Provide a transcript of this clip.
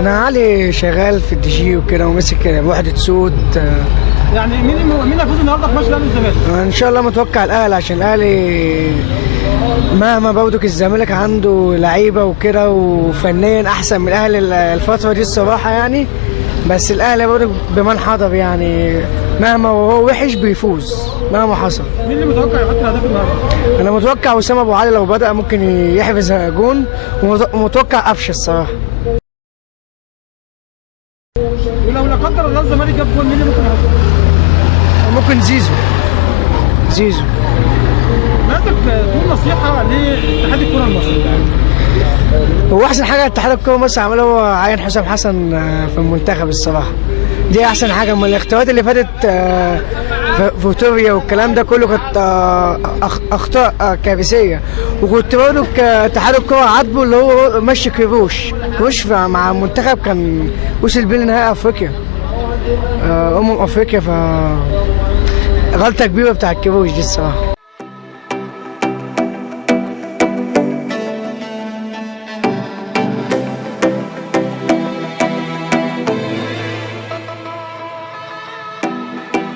انا علي شغال في الدي جي وكده وماسك وحده صوت. يعني مين هيفوز النهارده في ماتش الاهلي والزمالك؟ ان شاء الله متوقع الاهلي، عشان الاهلي مهما برضك الزمالك عنده لعيبه وكده وفنيا احسن من الاهلي الفتره دي الصراحه يعني، بس الاهلي برضك بمن حضر يعني، مهما وهو وحش بيفوز مهما حصل. مين اللي متوقع يحط الهدف النهارده؟ انا متوقع وسام ابو علي لو بدأ ممكن يحرز جون، ومتوقع قفشه الصراحه. ولو لا قدر الله الزمالك جاب جول، مين اللي ممكن يحطه؟ ممكن زيزو. لازم تقول نصيحه لاتحاد الكره المصري. هو احسن حاجه اتحاد الكوره مصر عمله هو عين حسام حسن في المنتخب الصراحه، دي احسن حاجه. من الاختيارات اللي فاتت فيتوريا والكلام ده كله كانت اخطاء كارثيه، وكنت برضه كاتحاد الكوره عاتبه اللي هو مشي كروش مع المنتخب، كان وصل بيه لنهائي افريقيا افريقيا، ف غلطه كبيره بتاع كروش دي الصراحه.